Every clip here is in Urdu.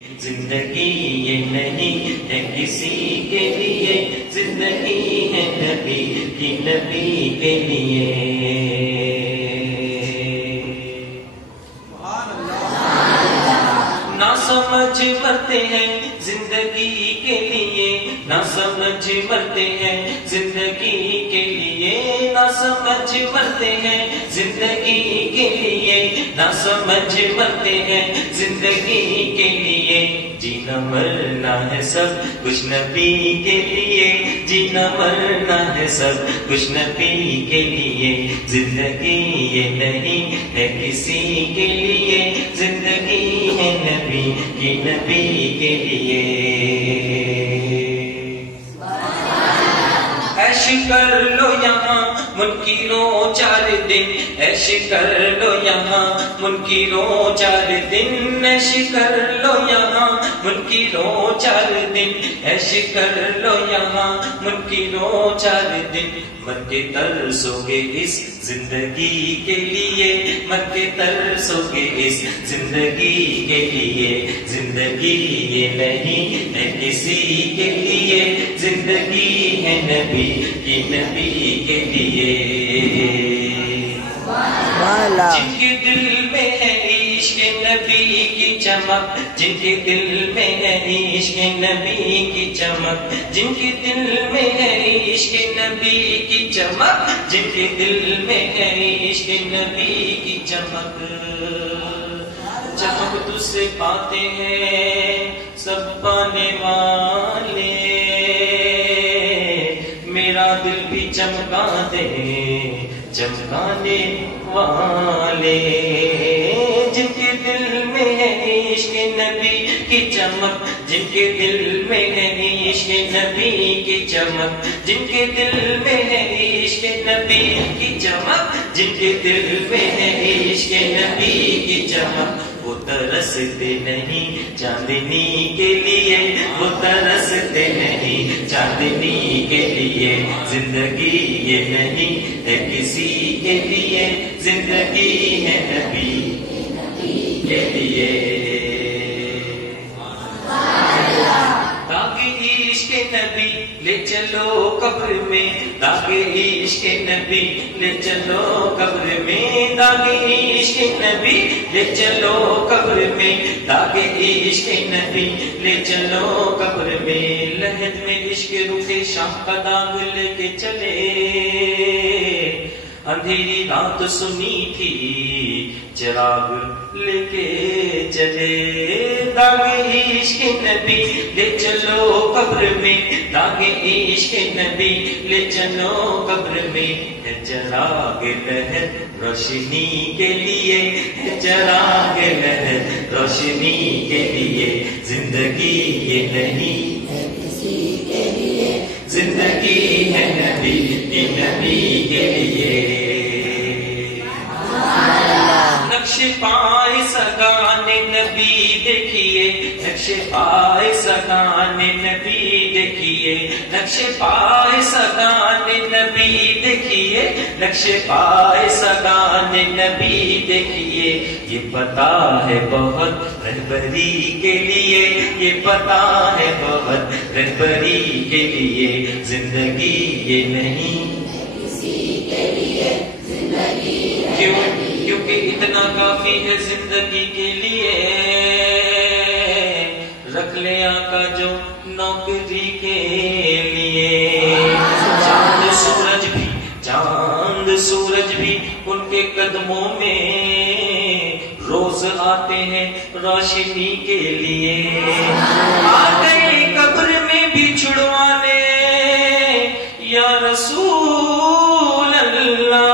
زندگی یہ نہیں ہے کسی کے لیے، زندگی ہے نبی کی، نبی کے لیے۔ نہ سمجھ مرتے ہیں زندگی کے لیے، نہ سمجھ مرتے ہیں زندگی کے لیے، نہ سمجھ مرتے ہیں زندگی کے لیے، نہ سمجھ مرتے ہیں زندگی کے لیے۔ جینا مرنا ہے سب کچھ نبی کے لیے، جینا مرنا ہے سب کچھ نبی کے لیے۔ زندگی یہ نہیں ہے کسی کے لیے، زندگی ہے نبی کی، نبی کے لیے۔ عیش کر لو یہاں منکروں 4 دن، عیش کر لو یہاں منکروں 4 دن، عیش کر لو یہاں منکروں 4 دن، عیش کر لو یہاں منکروں 4 دن۔ مر کے ترسو گے اس زندگی کے لیے، مر کے ترسو گے اس زندگی کے لیے۔ زندگی یہ نہیں ہے کسی کے لیے، زندگی ہے نبی کی، نبی کے لیے۔ جن کے دل میں ہے عشق نبی کی چمک، جن کے دل میں ہے عشق نبی کی چمک، جن کے دل میں ہے عشق نبی کی چمک، جن کے دل میں ہے عشق نبی کی چمک، چمک تجھ سے پاتے ہیں سب پانے والے، میرا دل بھی چمکا دے چمکانے والے۔ جن کے دل میں ہے عشق نبی کی چمک، جن کے دل میں ہے عشق نبی کی چمک، جن کے دل میں ہے عشق نبی کی چمک، جن کے دل میں ہے عشق نبی کی چمک، وہ ترستے نہیں چاندنی کے لیے، وہ ترستے نہیں چاندنی کے لیے۔ زندگی یہ نہیں ہے کسی کے لیے، زندگی ہے نبی کے لیے۔ داغ عشق نبی لے چلو قبر میں، داغ عشق نبی لے چلو قبر میں، داغ عشق نبی لے چلو قبر میں، داغ عشق نبی لے چلو قبر میں۔ لحد میں عشق رخ شاہ کا داغ لے کے چلے، اندھیری رات سنی تھی چراغ لے کے چلے۔ داغ عشق نبی لے چلو قبر میں، داغ عشق نبی لے چلو قبر میں۔ ہے چراغ لہر روشنی کے لیے، ہے چراغ لہر روشنی کے لیے۔ زندگی یہ نہیں ہے کسی کے لیے، زندگی ہے نبی کی، نبی کے لیے۔ نقش پائے سگان نبی دیکھیے، نقش پائے سگان نبی دیکھیے، نقش پائے سگان نبی دیکھیے، نقش پائے سگان نبی دیکھیے۔ یہ پتا ہے بہت رہبری کے لیے، یہ پتا ہے بہت رہبری کے لیے۔ زندگی یہ نہیں کسی کے لیے، زندگی کیونکہ اتنا کافی ہے زندگی کے لیے۔ رکھ لے آقا جو نوکری کے لیے، چاند سورج بھی، چاند سورج بھی ان کے قدموں میں روز آتے ہیں روشنی کے لیے۔ آ گئے قبر میں بھی چھڑوانے یا رسول اللہ،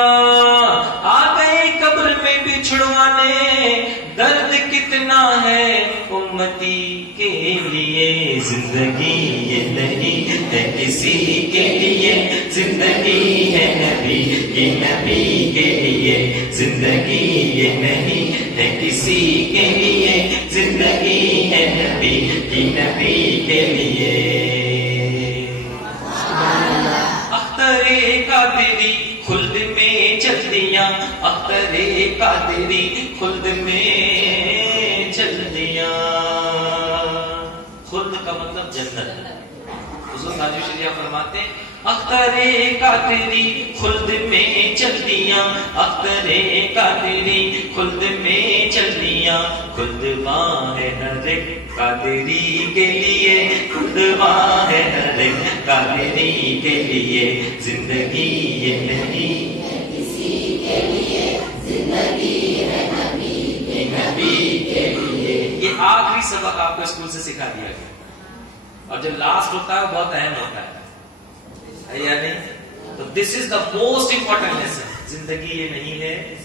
چھڑوانے درد کتنا ہے امتی کے لیے۔ زندگی یہ نہیں ہے کسی کے لیے، زندگی ہے نبی کی، نبی کے لیے۔ زندگی یہ نہیں ہے کسی کے لیے، زندگی ہے نبی کی، نبی کے لیے۔ اختر قادری خلد میں چل دیا، اختر قادری خلد میں چل دیا۔ محبت جنت. حضور ناجی شریعہ فرماتے ہیں اخترے قادری خلد میں چل دیا, اخترے قادری خلد میں چل دیا, خلد ماں ہے ہر ایک قادری کے لیے, خلد ماں ہے ہر ایک قادری کے لیے, زندگی یہ نہیں کسی کے لیے, زندگی ہے نبی کے لیے. یہ آخری سبق آپ کو اسکول سے سکھا دیا گیا, اور جو لاسٹ ہوتا ہے وہ بہت اہم ہوتا ہے یا نہیں؟ تو دس از دا موسٹ امپورٹنٹ لیسن. زندگی یہ نہیں ہے